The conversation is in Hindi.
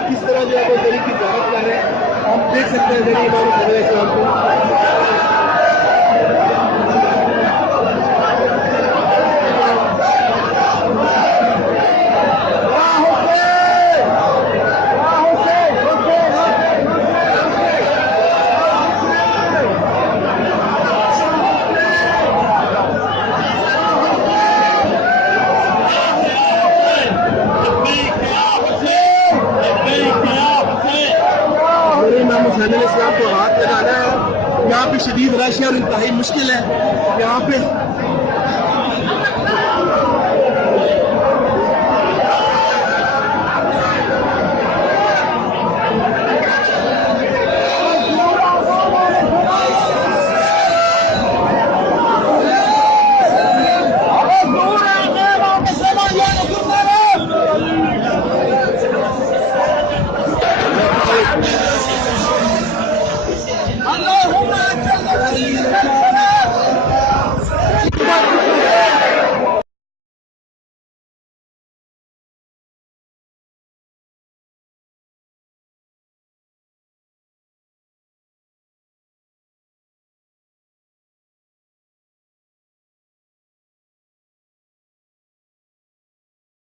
किस तरह जो है वो तरीके की दावत कर रहे हैं। आप देख सकते हैं जरिए इमाम इस्लाम को। इमाम हुसैन अलैहिस्सलाम को हाथ लगाना है। यहाँ पे शदीद रश है और इंतहाई मुश्किल है। यहाँ पे